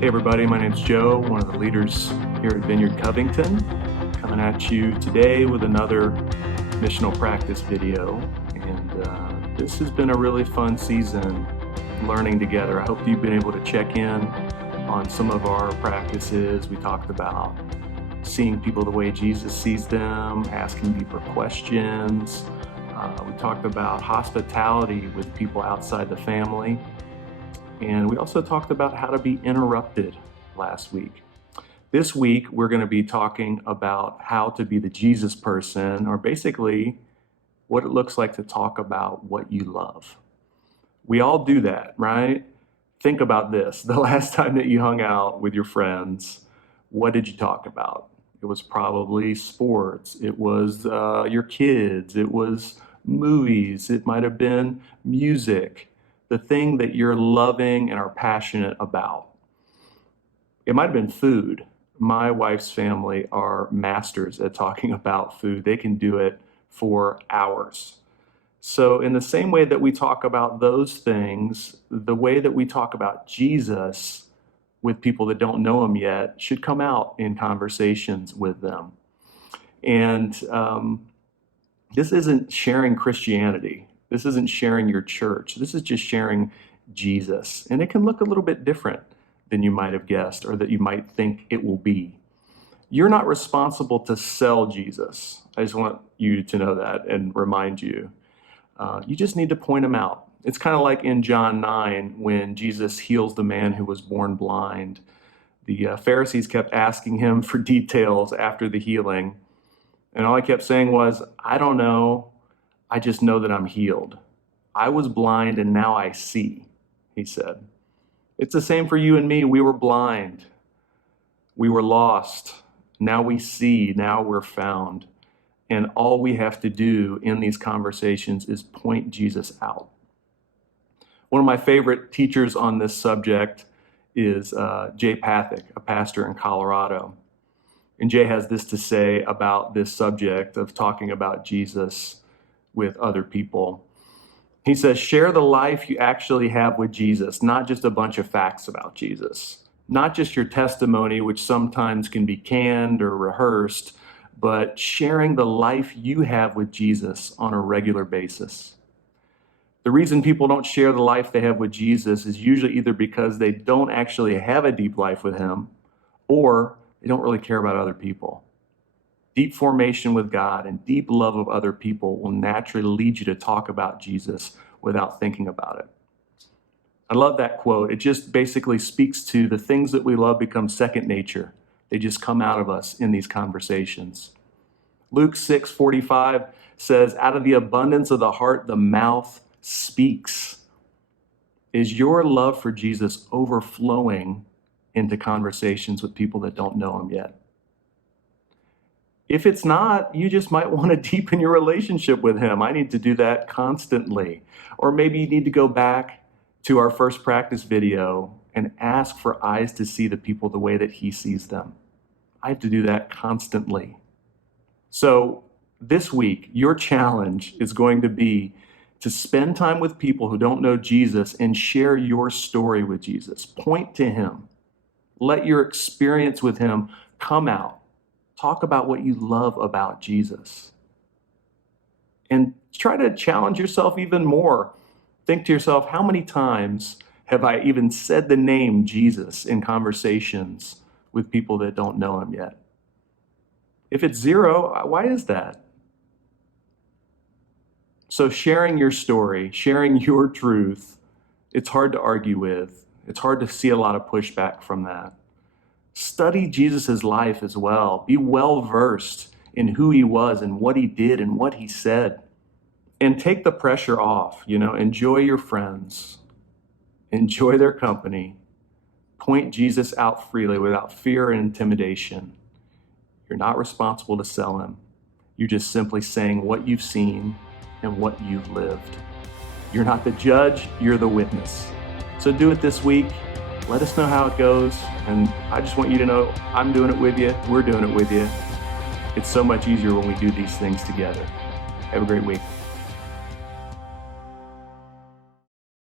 Hey everybody, my name's Joe, one of the leaders here at Vineyard Covington, coming at you today with another missional practice video. And this has been a really fun season learning together. I hope you've been able to check in on some of our practices. We talked about seeing people the way Jesus sees them, asking deeper questions. We talked about hospitality with people outside the family. And we also talked about how to be interrupted last week. This week, we're going to be talking about how to be the Jesus person, or basically what it looks like to talk about what you love. We all do that, right? Think about this. The last time that you hung out with your friends, what did you talk about? It was probably sports. It was your kids. It was movies. It might have been music. The thing that you're loving and are passionate about. It might have been food. My wife's family are masters at talking about food. They can do it for hours. So in the same way that we talk about those things, the way that we talk about Jesus with people that don't know him yet should come out in conversations with them. And this isn't sharing Christianity. This isn't sharing your church. This is just sharing Jesus. And it can look a little bit different than you might have guessed or that you might think it will be. You're not responsible to sell Jesus. I just want you to know that and remind you. You just need to point him out. It's kind of like in John 9 when Jesus heals the man who was born blind. The Pharisees kept asking him for details after the healing. And all he kept saying was, I don't know. I just know that I'm healed. I was blind and now I see, he said. It's the same for you and me. We were blind. We were lost. Now we see. Now we're found. And all we have to do in these conversations is point Jesus out. One of my favorite teachers on this subject is Jay Pathek, a pastor in Colorado. And Jay has this to say about this subject of talking about Jesus with other people. He says, share the life you actually have with Jesus, not just a bunch of facts about Jesus, not just your testimony, which sometimes can be canned or rehearsed, but sharing the life you have with Jesus on a regular basis. The reason people don't share the life they have with Jesus is usually either because they don't actually have a deep life with him, or they don't really care about other people. Deep formation with God and deep love of other people will naturally lead you to talk about Jesus without thinking about it. I love that quote. It just basically speaks to the things that we love become second nature. They just come out of us in these conversations. Luke 6:45 says, out of the abundance of the heart, the mouth speaks. Is your love for Jesus overflowing into conversations with people that don't know him yet? If it's not, you just might want to deepen your relationship with him. I need to do that constantly. Or maybe you need to go back to our first practice video and ask for eyes to see the people the way that he sees them. I have to do that constantly. So this week, your challenge is going to be to spend time with people who don't know Jesus and share your story with Jesus. Point to him. Let your experience with him come out. Talk about what you love about Jesus. And try to challenge yourself even more. Think to yourself, how many times have I even said the name Jesus in conversations with people that don't know him yet? If it's zero, why is that? So sharing your story, sharing your truth, it's hard to argue with. It's hard to see a lot of pushback from that. Study Jesus' life as well. Be well-versed in who he was and what he did and what he said. And take the pressure off, enjoy your friends. Enjoy their company. Point Jesus out freely without fear and intimidation. You're not responsible to sell him. You're just simply saying what you've seen and what you've lived. You're not the judge, you're the witness. So do it this week. Let us know how it goes. And I just want you to know I'm doing it with you. We're doing it with you. It's so much easier when we do these things together. Have a great week.